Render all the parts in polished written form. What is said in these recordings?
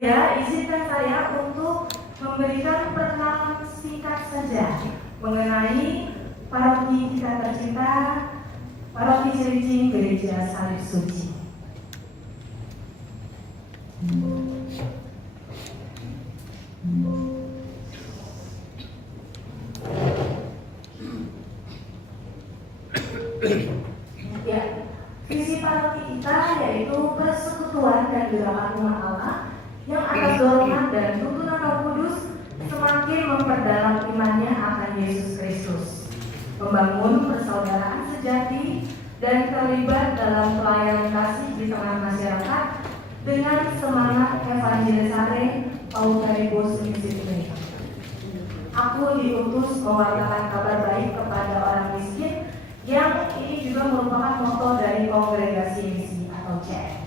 Ya, izinkan saya untuk memberikan perkenalan singkat saja mengenai paroki kita tercinta, Paroki Cilincing Gereja Salib Suci. Ya, visi paroki kita yaitu persekutuan dan gerakan umat Allah yang atas dorongan dan tuntunan Roh Kudus semakin memperdalam imannya akan Yesus Kristus, membangun persaudaraan sejati dan terlibat dalam pelayanan kasih di tengah masyarakat dengan semangat evangelisare pautaribus misericordia. Aku diutus mewartakan kabar baik kepada orang miskin, yang ini juga merupakan moto dari Kongregasi Misi atau CM.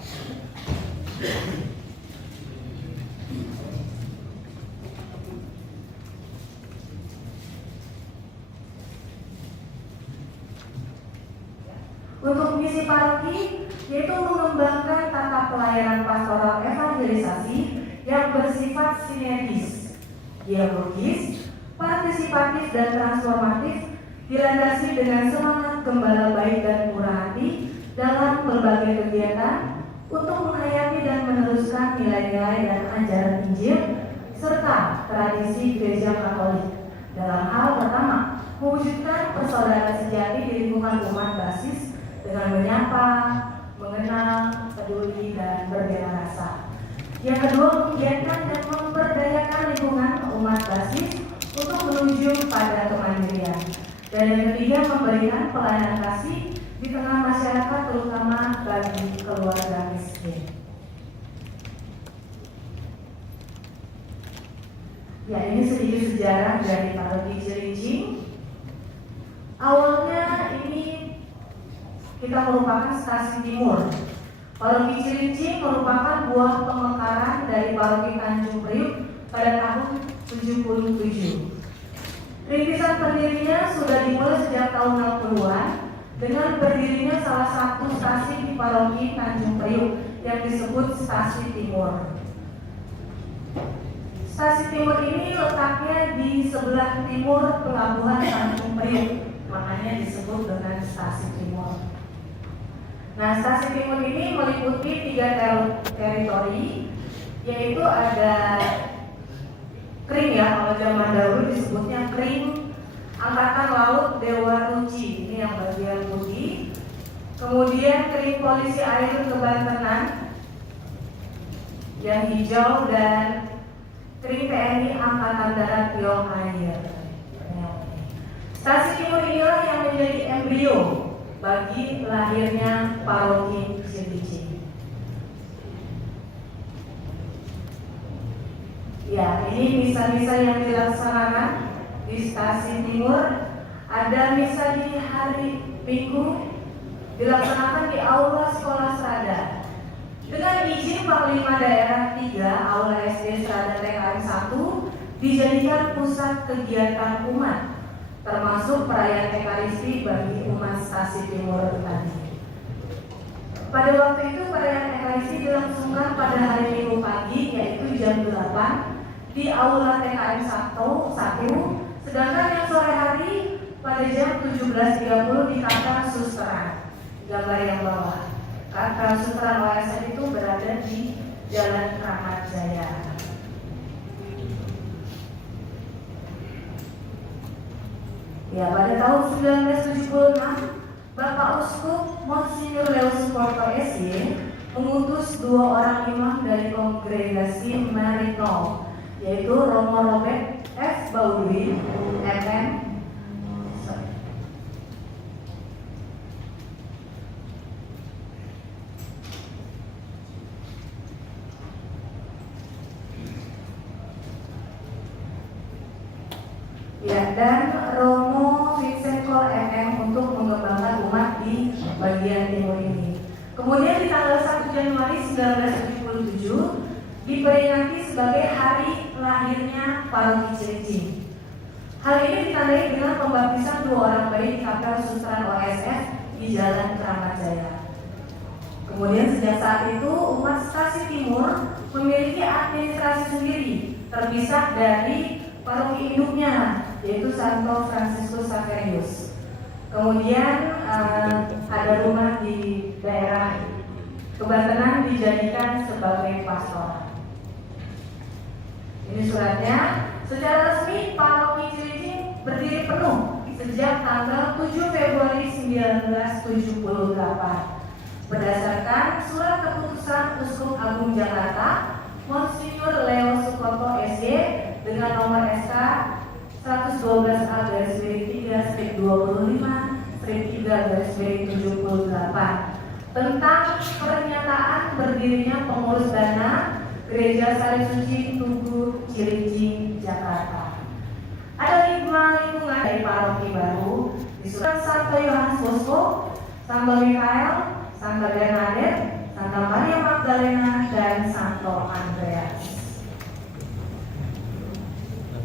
Untuk misi paroki yaitu mengembangkan tata pelayanan pastoral evangelisasi yang bersifat sinergis, dialogis, partisipatif dan transformatif, dilandasi dengan semangat gembala baik dan murah hati dalam berbagai kegiatan untuk menghayati dan meneruskan nilai-nilai dan ajaran Injil serta tradisi Gereja Katolik. Dalam hal pertama, mewujudkan persaudaraan sejati di lingkungan umat basis dengan menyapa, mengenal, peduli, dan berbela rasa. Yang kedua, menggiatkan dan memberdayakan lingkungan umat basis untuk menuju pada kemandirian. Dan yang ketiga, memberikan pelayanan kasih di tengah masyarakat, terutama bagi keluarga miskin. Ya, ini sedikit sejarah dari Paroki Cilincing. Awalnya ini kita merupakan stasiun timur. Paroki Cilincing merupakan buah pemekaran dari Paroki Tanjung Priuk pada tahun 77. Rintisan pendirinya sudah dimulai sejak tahun 60-an dengan berdirinya salah satu stasiun di Paroki Tanjung Priuk yang disebut Stasiun Timur. Stasiun Timur ini letaknya di sebelah timur pelabuhan Tanjung Priuk, makanya disebut dengan Stasiun Timur. Nah, Stasiun Timur ini meliputi 3 teritori, yaitu ada Kring, ya, kalau zaman dahulu disebutnya Kring Angkatan Laut Dewa Ruci, ini yang bagian putih. Kemudian Kring Polisi Air Kebantenan yang hijau, dan Kring TNI Angkatan Darat Tiong Air. Stasiun Timur inilah yang menjadi embrio bagi lahirnya Paroki Cilincing. Ya, ini misa-misa yang dilaksanakan di Stasiun Timur. Ada misa di hari Minggu dilaksanakan di Aula Sekolah Serada. Dengan izin Panglima Daerah 3, Aula SD Serada TKM 1 dijadikan pusat kegiatan umat, termasuk perayaan Ekaristi bagi umat Stasiun Timur tadi. Pada waktu itu perayaan Ekaristi dilangsungkan pada hari Minggu pagi, yaitu jam 8 di Aula TKM 1, sedangkan yang sore hari pada jam 17.30 di Kapel Susteran. Gambar yang bawah, Kapel Susteran OSN itu berada di Jalan Kramat Jaya. Ya, pada tahun 1976, Bapak Uskup Monsinyur Leus Porto SY mengutus 2 orang imam dari Kongregasi Marino, yaitu Romo Robert F. Baudouin, MM. Ya, dan Romo Vincent Cole MM untuk mengembangkan umat di bagian timur ini. Kemudian di tanggal 1 Januari 1977 diperingati sebagai hari lahirnya Paroki Cilincing. Hal ini ditandai dengan pembaptisan 2 orang bayi di Kapel Susteran OSS di Jalan Kramat Jaya. Kemudian sejak saat itu umat Stasiun Timur memiliki administrasi administrasi sendiri, terpisah dari paroki induknya, yaitu Santo Fransiskus Xaverius. Kemudian ada rumah di daerah Kebantenan dijadikan sebagai pastoral. Ini suratnya. Secara resmi paroki Cilincing berdiri penuh sejak tanggal 7 Februari 1978 berdasarkan surat keputusan Uskup Agung Jakarta Monsinyur Leo Sukoto SY dengan nomor SK 112A/3-25/3/78 tentang pernyataan berdirinya pengurus dana Gereja Salib Suci Tugu Cilincing, Jakarta. Ada 5 lingkungan dari paroki baru di surat Santo Yohanes Bosco, Santo Mikael, Santa Bernadette, Santa Maria Magdalena, dan Santo Andreas.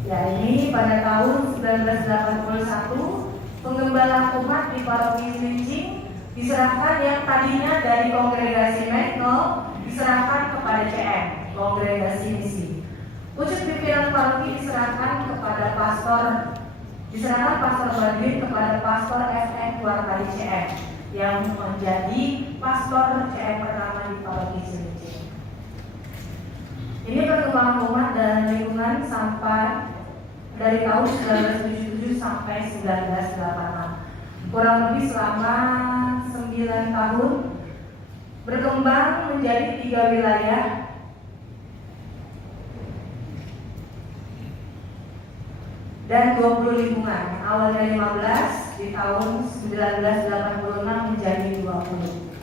Ya, ini pada tahun 1981 pengembalaan umat di paroki Cilincing diserahkan yang tadinya dari kongregasi Metno diserahkan kepada CM, kongregasi misi. Wujud pimpinan paroki diserahkan pastor Badwin kepada pastor FN Kuartadi CM yang menjadi pastor CM pertama di paroki Cilincing. Ini perkembangan umat dan lingkungan sampai dari tahun 1977 sampai 1986. Kurang lebih selama 9 tahun berkembang menjadi 3 wilayah dan 20 lingkungan. Awalnya 15, di tahun 1986 menjadi 20.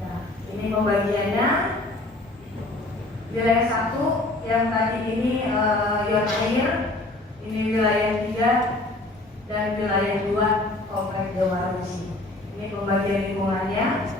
Nah, ini pembagiannya. Wilayah 1 yang tadi ini Yornair, ini wilayah 3 dan wilayah 2 Komplek Dewa Ruci. Ini pembagian lingkungannya.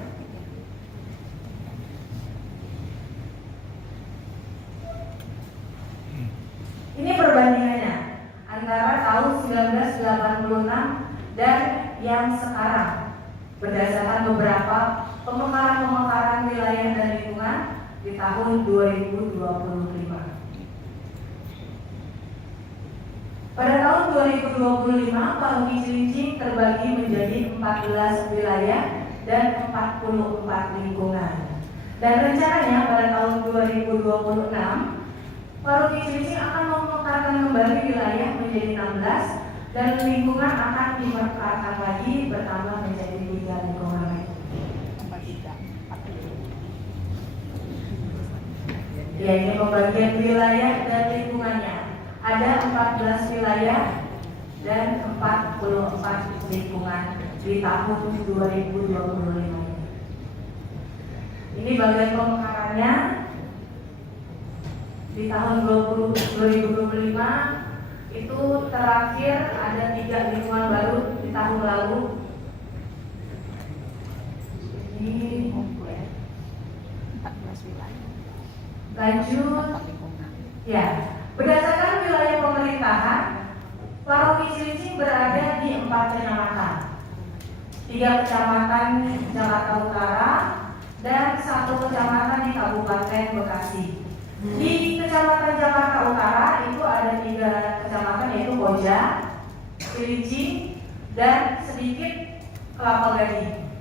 Ini perbandingannya antara tahun 1986 dan yang sekarang berdasarkan beberapa pemekaran wilayah dan lingkungan di tahun 2025. Pada tahun 2025, paroki Cilincing terbagi menjadi 14 wilayah dan 44 lingkungan. Dan rencananya pada tahun 2026 paroki Cilincing akan memekarkan kembali wilayah menjadi 16 dan lingkungan akan dimekarkan lagi bertambah menjadi 3 lingkungan. Ya, ini pembagian wilayah dan lingkungannya. Ada 14 wilayah dan 44 lingkungan di tahun 2025. Ini bagian pemekarannya. Di tahun 2025 itu terakhir ada 3 lingkungan baru di tahun lalu. Ini 14 wilayah. Lanjut. Ya, berdasarkan wilayah pemerintahan, paroki Cilincing berada di 4 kecamatan. 3 kecamatan Jakarta Utara dan 1 kecamatan di Kabupaten Bekasi. Di Kecamatan Jakarta Utara itu ada 3 kecamatan yaitu Koja, Cilincing, dan sedikit Kelapa Gading.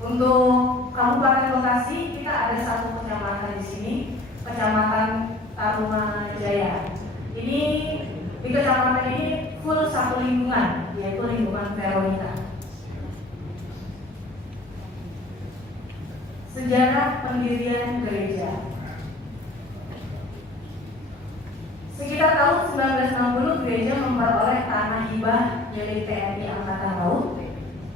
Untuk Kabupaten Bekasi kita ada 1 kecamatan di sini, Kecamatan Tarumajaya. Ini di kecamatan ini full 1 lingkungan, yaitu lingkungan Veronica. Sejarah pendirian gereja. Sekitar tahun 1960 gereja memperoleh tanah hibah milik TNI Angkatan Laut.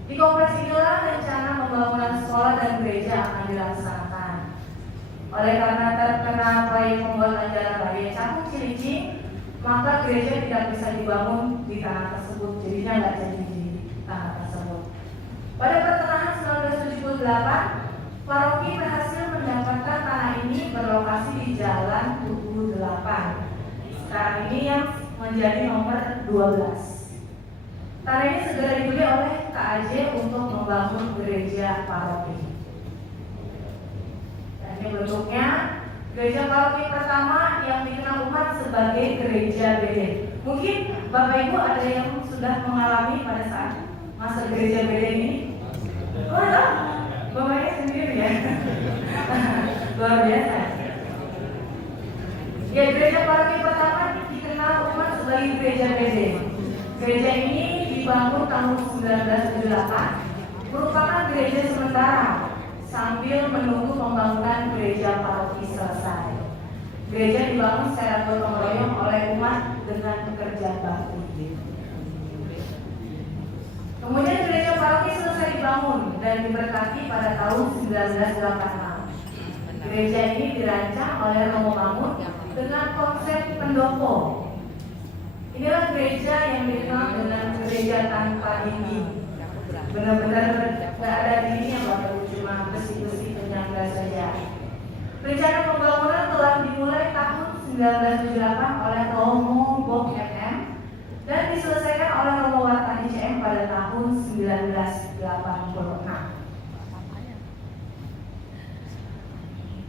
Di kompleks inilah rencana pembangunan sekolah dan gereja akan dilaksanakan. Oleh karena terkena proyek pembuatan jalan raya Cakung Cilincing, maka gereja tidak bisa dibangun di tanah tersebut, jadinya nggak jadi di tanah tersebut. Pada pertengahan 1978, paroki berhasil mendapatkan tanah ini berlokasi di Jalan Tugu 8. Sekarang ini yang menjadi nomor 12. Tanah ini segera dibeli oleh KAJ untuk membangun gereja paroki. Bentuknya gereja paroki pertama yang dikenal umat sebagai gereja Beden. Mungkin Bapak Ibu ada yang sudah mengalami pada saat masa gereja Beden ini? Oh, Bapaknya sendiri ya. Luar biasa. Ya, gereja paroki pertama dikenal umat sebagai gereja Beden. Gereja ini dibangun tahun 1978, merupakan gereja sementara sambil menunggu pembangunan gereja paroki selesai. Gereja dibangun secara gotong royong oleh umat dengan pekerjaan bakti. Kemudian gereja paroki selesai dibangun dan diberkati pada tahun 1986. Gereja ini dirancang oleh Romo Mangun dengan konsep pendopo. Inilah gereja yang dikenal dengan gereja tanpa dinding. Benar-benar tidak ada dindingnya, Bapak Ibu, cuma besi-besi penyangga saja. Rencana pembangunan telah dimulai tahun 1978 oleh Romo Bob MM dan diselesaikan oleh Romo Warta ICM pada tahun 1986.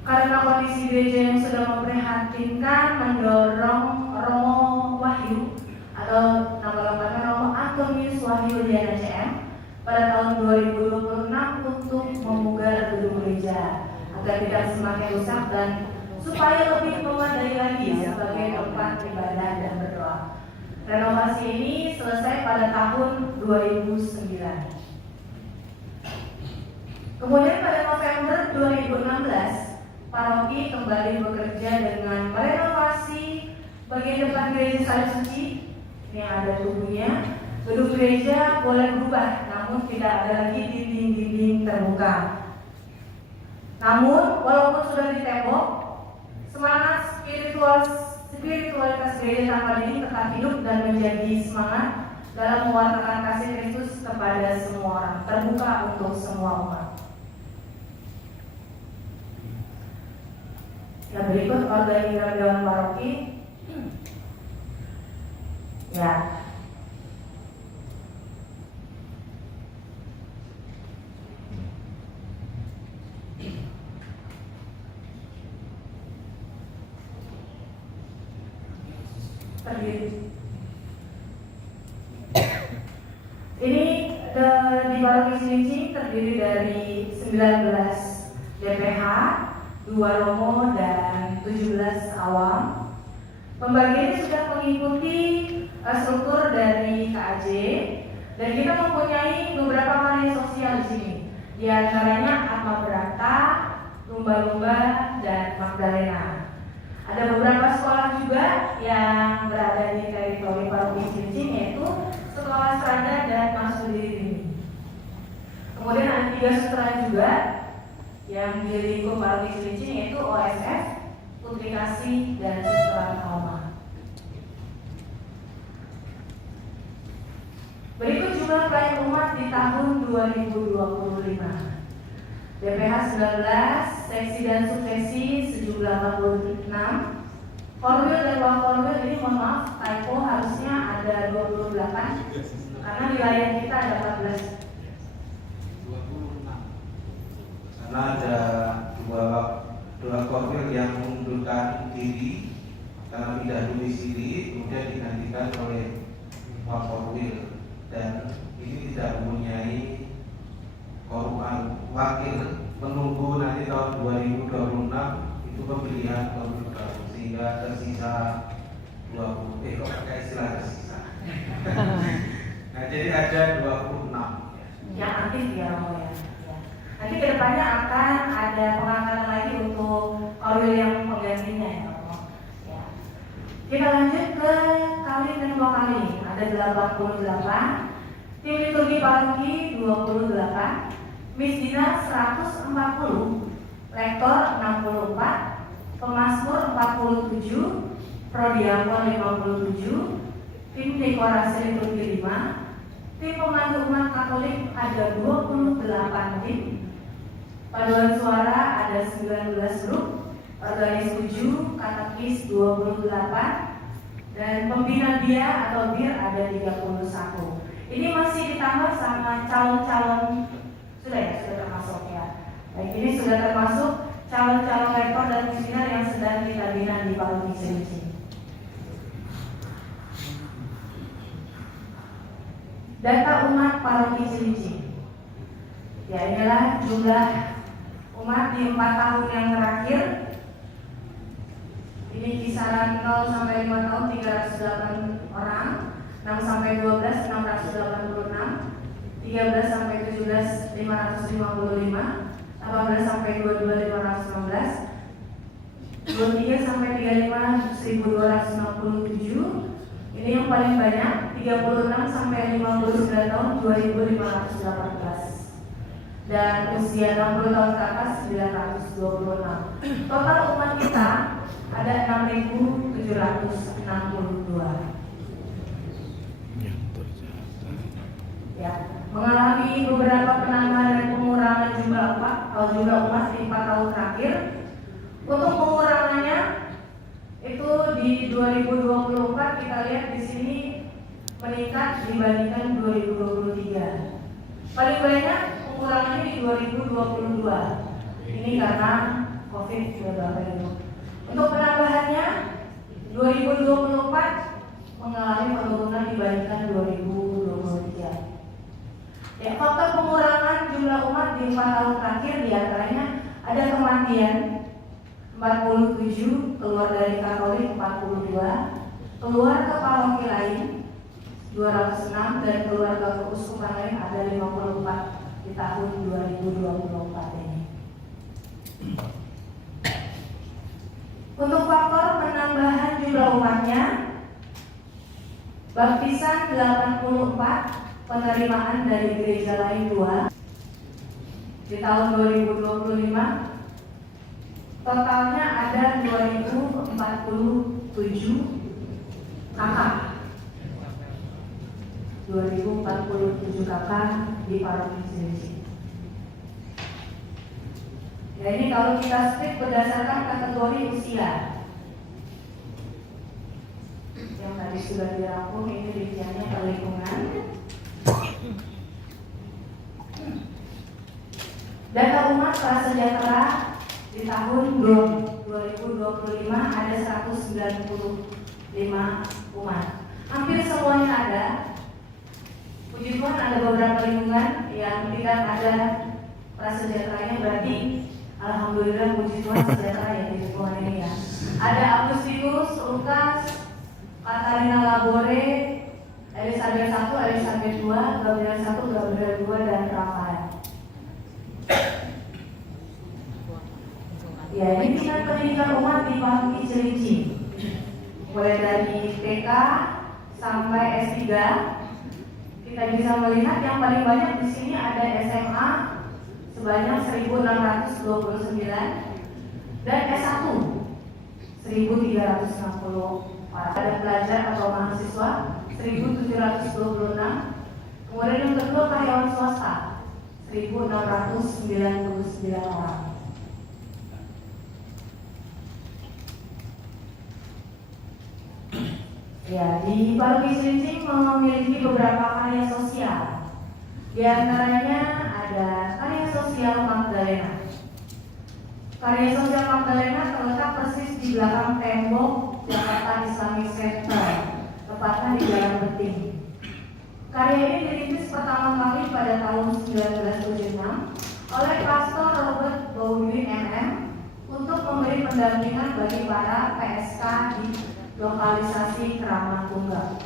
Karena kondisi gereja yang sudah memprihatinkan, mendorong Romo Wahyu atau nama lengkapnya Romo Antonius Wahyu Diana CM pada tahun 2026 untuk memugar gedung gereja agar tidak semakin rusak dan supaya lebih memadai lagi sebagai tempat ibadah dan berdoa. Renovasi ini selesai pada tahun 2009. Kemudian pada November 2016, paroki kembali bekerja dengan merenovasi bagian depan gereja Salib Suci yang ada tubuhnya. Gedung gereja boleh berubah, namun tidak ada lagi dinding-dinding terbuka. Namun, walaupun sudah ditembok, semangat spiritualitas gereja tanpa dinding tetap hidup dan menjadi semangat dalam mewartakan kasih Kristus kepada semua orang, terbuka untuk semua umat. Ya, berikut organigram Dewan Paroki. Ya. Terdiri. Ini di Paroki Cilincing terdiri dari 19 DPH, 2 Romo dan 17 awam. Pembagiannya sudah mengikuti struktur dari KAJ dan kita mempunyai beberapa karya sosial di sini. Di antaranya Atma Berata, Lumba-Lumba, dan Magdalena. Ada beberapa sekolah juga yang berada di teritori Paroki Cilincing, yaitu Sekolah Seranda dan Masudiri. Kemudian ada 3 sutra juga yang di lingkup Paroki Cilincing, yaitu OSF, Putri Kasih, dan Sutra Alma. Berikut jumlah pelayan umat di tahun 2025. DPH 19, seksi dan subseksi sejumlah 46. Korwil dan wakorwil ini mohon maaf, typo harusnya ada 28 karena wilayah kita ada 14. Karena ada dua korwil yang mengundurkan diri karena pindah domisili, kemudian digantikan oleh wakorwil, dan ini tidak mempunyai korupan wakil. Menunggu nanti tahun 2026 itu pemilihan korwil baru, sehingga tersisa 20. Kok pakai istilah tersisa? Nah, jadi ada 26 yang aktif ya, Romo ya. Nanti kedepannya akan ada pengangkatan lagi untuk korwil yang penggantinya ya, Romo. Ya. Kita lanjut ke kali dan vokali. Ada 88. Tim liturgi paroki 28. Misdina 140, lektor 64, pemasmur 47, prodiakon 57, tim dekorasi liturgi 5, tim pemandu umat Katolik ada 28 tim, paduan suara ada 19 grup, organis 7, katekis 28, dan pembina BIA atau BIR ada 31. Ini masih ditambah sama calon-calon sudah termasuk ya. Baik, ini sudah termasuk calon-calon Data umat Paroki Cilincing. Ya, inilah jumlah umat di 4 tahun yang terakhir. Ini kisaran 0 sampai 5 tahun 308 orang, 6 sampai 12 686, 13 sampai 17 555, 18 sampai 22 516, 23 sampai 35 1267. Ini yang paling banyak 36 sampai 59 tahun 2518. Dan usia 60 tahun ke atas 926. Total umat kita ada 6.762. Ya, mengalami beberapa penambahan dan pengurangan jumlah umat di 4 tahun terakhir. Untuk pengurangannya itu di 2024 kita lihat di sini meningkat dibandingkan 2023. Paling banyak pengurangannya di 2022. Ini karena COVID itu. Untuk penambahannya 2024 mengalami penurunan dibandingkan 2023. Ya, faktor pengurangan jumlah umat di 4 tahun terakhir diantaranya ada kematian 47, keluar dari Katolik 42, keluar ke paroki lain 206, dan keluar ke keuskupan lain ada 54 di tahun 2024 ini. Untuk faktor penambahan jumlah umatnya, baptisan 84, penerimaan dari gereja lain 2 di tahun 2025. Totalnya ada 2047 kakak. 2047 kakak di Paroki Cilincing. Ya, ini kalau kita split berdasarkan kategori usia. Yang tadi sudah dirangkum, ini rinciannya per lingkungan. Data umat prasejahtera di tahun 2025 ada 195 umat. Hampir semuanya ada. Puji Tuhan ada beberapa lingkungan yang tidak ada prasejahteranya, berarti alhamdulillah puji Tuhan sejahtera ya di lingkungan ini ya. Ada Agustinus, Lukas, Katarina Labore, Elizabeth 1, Elizabeth 2, Gabriel 1, Gabriel 2, dan Rafael. Ya, ini tingkat pendidikan umat di Paroki Cilincing. Mulai dari TK sampai S3. Kita bisa melihat yang paling banyak di sini ada SMA sebanyak 1.629 dan S1 1.360. Ada pelajar atau mahasiswa 1.726. Kemudian yang kedua karyawan swasta 1.699 orang. Ya, di Paroki Cilincing memiliki beberapa karya sosial. Di antaranya ada karya sosial Magdalena. Karya sosial Magdalena terletak persis di belakang tembok Jakarta Islamic Center, tepatnya di Jalan Beting. Karya ini dirintis pertama kali pada tahun 1976 oleh Pastor Robert Baldwin MM untuk memberi pendampingan bagi para PSK di lokalisasi Keramat Tunggal.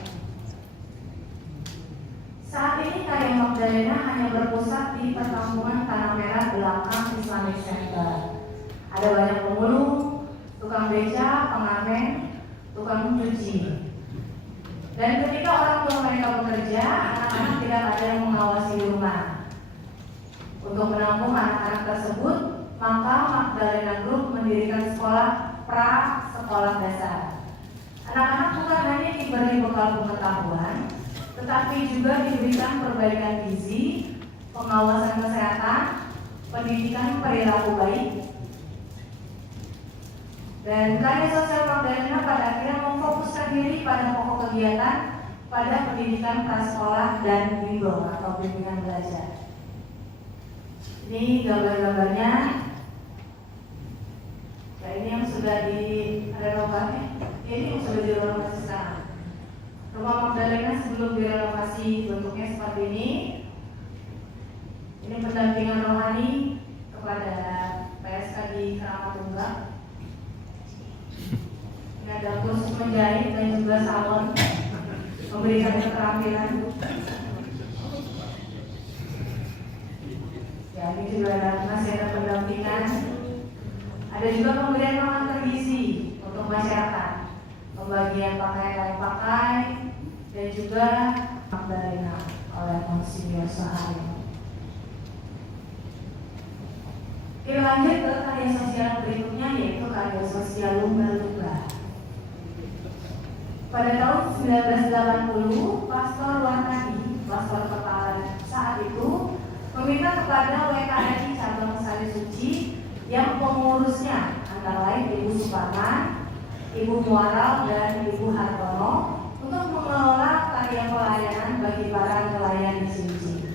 Saat ini karya Magdalena hanya berpusat di perkampungan Tanah Merah belakang Islamic Center. Ada banyak pemulung, tukang beca, pengamen, tukang mencuci. Dan ketika orang tua mereka bekerja, anak-anak tidak ada yang mengawasi rumah. Untuk menampung anak-anak tersebut, maka Magdalena Group mendirikan sekolah pra-sekolah dasar. Anak-anak bukan hanya diberi bekal pengetahuan, tetapi juga diberikan perbaikan gizi, pengawasan kesehatan, pendidikan perilaku baik. Dan karya sosial Magdalena pada akhirnya memfokuskan diri pada pokok kegiatan pada pendidikan prasekolah dan bimbel atau bimbingan belajar. Ini gambar-gambarnya. Ya, ini yang sudah direnovasi. Ini yang sudah direnovasi sekarang. Rumah Magdalena sebelum sebelum direnovasi bentuknya seperti ini. Ini pendampingan rohani kepada PSK di Keramatunggal. Ini ada kursus menjahit dan juga salon, memberikan keterampilan. Ya, ini juga masih ada pendampingan. Ada juga pemberian makan bergizi untuk masyarakat, pembagian pakai, dan juga Magdalena oleh Monsinyur Soeharto. Kita lanjut ke karya sosial berikutnya, yaitu karya sosial lumba-lumba. Pada tahun 1980, Pastor Wartadi, pastor kepala saat itu, meminta kepada WKRI cabang Sari Suci yang pengurusnya antara lain Ibu Suparman, Ibu Muaral, dan Ibu Hartono untuk mengelola karya pelayanan bagi para nelayan di Sini.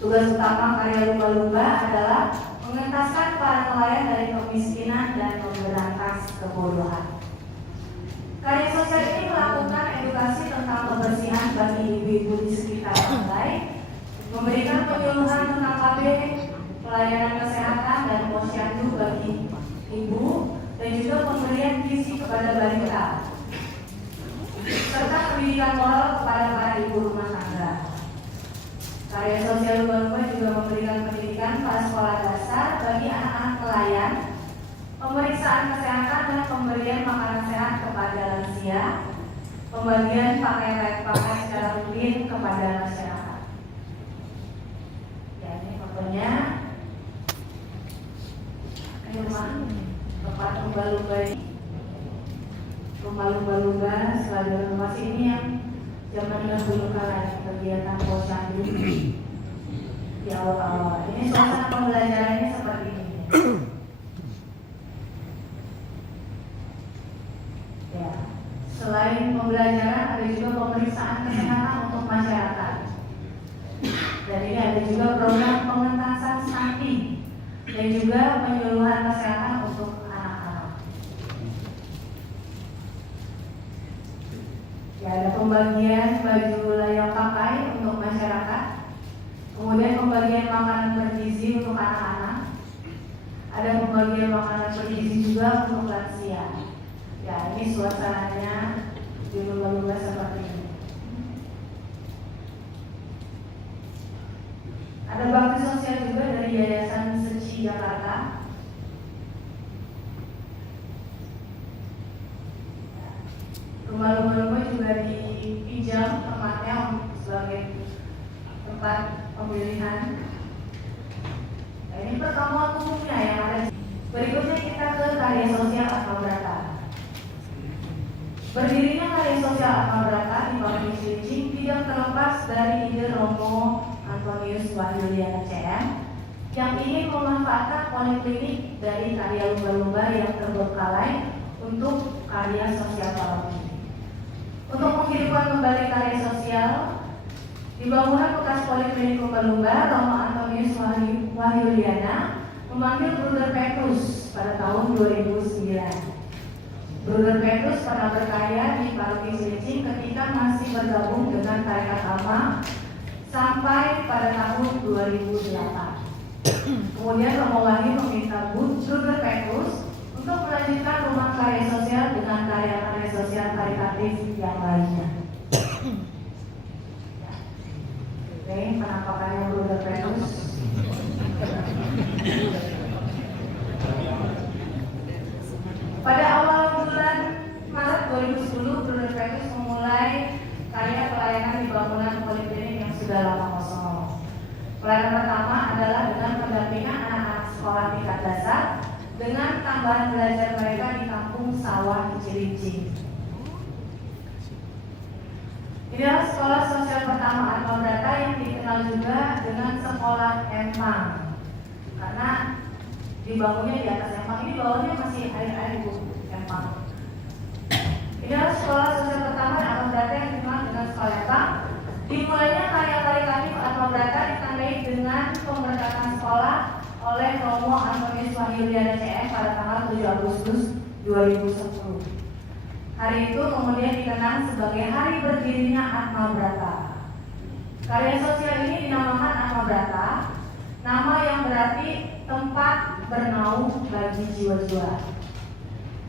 Tugas utama karya lumba-lumba adalah mengentaskan para nelayan dari kemiskinan dan memberantas kebodohan. Karya sosial ini melakukan edukasi tentang kebersihan bagi ibu-ibu di sekitar pantai, memberikan penyuluhan tentang KB, pelayanan kesehatan dan posyandu bagi ibu, dan juga pemberian gizi kepada balita, serta pendidikan moral kepada para ibu rumah tangga. Karya sosial lumba-lumba juga memberikan pendidikan pada sekolah dasar bagi anak-anak nelayan, pemeriksaan kesehatan dan pemberian makanan sehat kepada lansia, pembagian pakai secara rutin kepada masyarakat. Ya, ini fotonya. Ini rumah tempat lumba-lumba ini. Rumah lumba-lumba setelah direnovasi ini yang zaman dahulu kala kegiatan posyandu di awal-awal. Ini suasana pembelajarannya seperti ini. Ya, selain pembelajaran ada juga pemeriksaan kesehatan untuk masyarakat. Dan ini ada juga program pengentasan stunting dan juga penyuluhan kesehatan untuk anak-anak. Ya, ada pembagian baju layak pakai untuk masyarakat, kemudian pembagian makanan bergizi untuk anak-anak, ada pembagian makanan bergizi juga untuk lansia. Ya, ini suasananya di lumba-lumba seperti ini. Ada bakti sosial juga dari Yayasan Seci Jakarta. Rumah lumba-lumba juga dipinjam tempatnya sebagai tempat pemilihan. Nah, ini pertemuan umumnya yang ada. Berikutnya kita ke karya sosial Atmabrata. Berdirinya karya sosial Atmabrata di Provinsi Cilincing tidak terlepas dari ide Romo Antonius Wahyuliana CM yang ingin memanfaatkan poliklinik dari karya lumba-lumba yang terbengkalai untuk karya sosial paroki. Untuk menghidupkan kembali karya sosial, di bangunan bekas poliklinik lumba-lumba, Romo Antonius Wahyuliana memanggil Bruder Petrus pada tahun 2009. Bruder Petrus pernah berkarya di Paroki Cilincing ketika masih bergabung dengan Tarekat Alma sampai pada tahun 2008. Kemudian Romo Wahyu meminta Bruder Petrus untuk melanjutkan rumah karya sosial dengan karya-karya sosial karitatif yang lainnya. Oke, penampakannya Bruder Petrus. Pada awal bulan Maret 2010, Bruder Petrus memulai karya pelayanan di bangunan poliklinik yang sudah lama kosong. Pelayanan pertama adalah dengan pendampingan anak-anak sekolah tingkat dasar dengan tambahan belajar mereka di kampung sawah di Cilincing. Ini adalah sekolah sosial pertama Atmabrata yang dikenal juga dengan sekolah empang, karena dibangunnya di atas empang. Ini bawahnya masih air-air bu, empang. Ini adalah sekolah sosial pertama Atmabrata yang dikenal dengan sekolah empang. Dimulainya karya karitatif Atmabrata ditandai dengan pemberkatan sekolah oleh Romo Antonius Wahyuliana CM pada tanggal 7 Agustus 2010. Hari itu kemudian dikenang sebagai hari berdirinya Atma Brata. Karya sosial ini dinamakan Atma Brata, nama yang berarti tempat bernaung bagi jiwa-jiwa.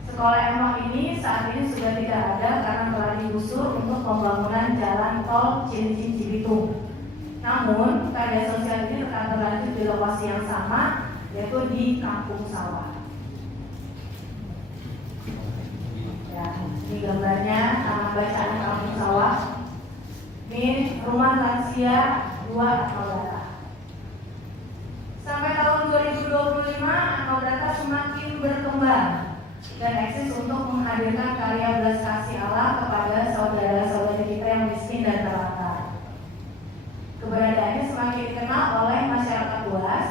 Sekolah Emang ini saat ini sudah tidak ada karena telah digusur untuk pembangunan jalan tol Cilincing Cibitung. Namun karya sosial ini tetap berlanjut di lokasi yang sama, yaitu di Kampung Sawah. Ya, ini gambarnya taman bacaan Kampung Sawah. Ini rumah lansia 2 Atma Brata. Sampai tahun 2025 Atma Brata semakin berkembang dan eksis untuk menghadirkan karya belas kasih Allah kepada saudara-saudari kita yang miskin dan terlantar. Keberadaannya semakin dikenal oleh masyarakat luas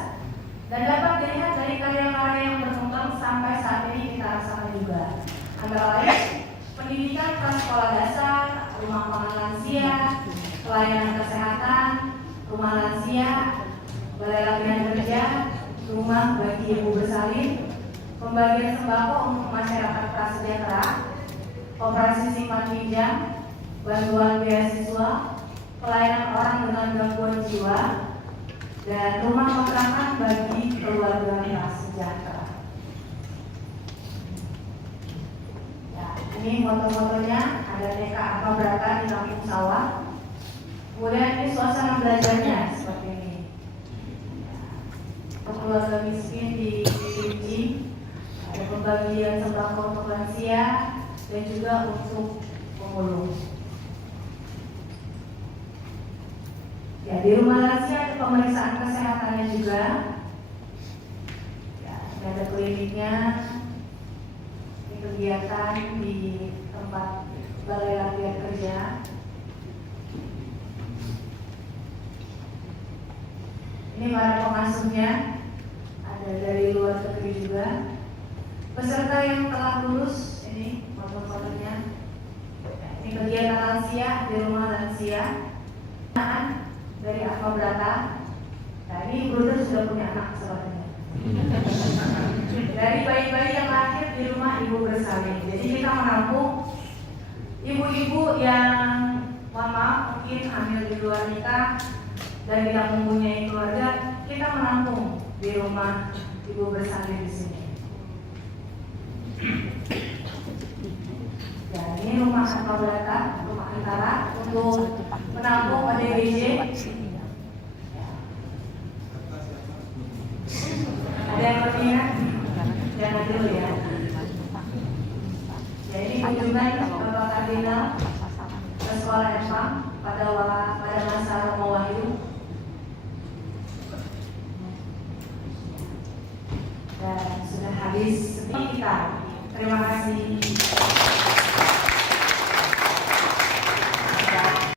dan dapat dilihat dari karya-karya yang berkembang sampai saat ini kita rasakan juga. Antara lain pendidikan prasekolah dasar, rumah pangan lansia, pelayanan kesehatan, rumah lansia, balai latihan kerja, rumah bagi ibu bersalin, pembagian sembako untuk masyarakat prasejahtera, operasi simpan pinjam, bantuan beasiswa, pelayanan orang dengan gangguan jiwa, dan rumah kontrakan bagi keluarga prasejahtera. Ya, ini foto-fotonya ada TK Atma Brata di Kampung Sawah. Kemudian ini suasana belajarnya seperti ini. Untuk keluarga miskin di Cilincing, ada pembagian sembako untuk lansia dan juga untuk pemulung. Ya, di rumah lansia ada pemeriksaan kesehatannya juga. Ya, ini ada kliniknya. Ini kegiatan di tempat balai latihan kerja. Ini para pengasuhnya, ada dari luar negeri juga. Peserta yang telah lulus, ini foto-fotonya. Ini kegiatan lansia di rumah lansia. Dari Atma Brata. Nah, ini Bruder sudah punya anak sebenarnya. Dari bayi-bayi yang lahir di rumah ibu bersalin. Jadi kita menampung ibu-ibu yang mungkin hamil di luar nikah dan tidak mempunyai keluarga, kita menampung di rumah ibu bersalin di sini. Ya, ini rumah Atma Brata, rumah antara untuk menampung ODGJ. Ada yang berminat? Jangan dulu ya. Ya, ini kunjungan Bapak Kardinal ke sekolah Emang pada masa Romo Wahyu. Dan sudah habis seperti kita. Terima kasih.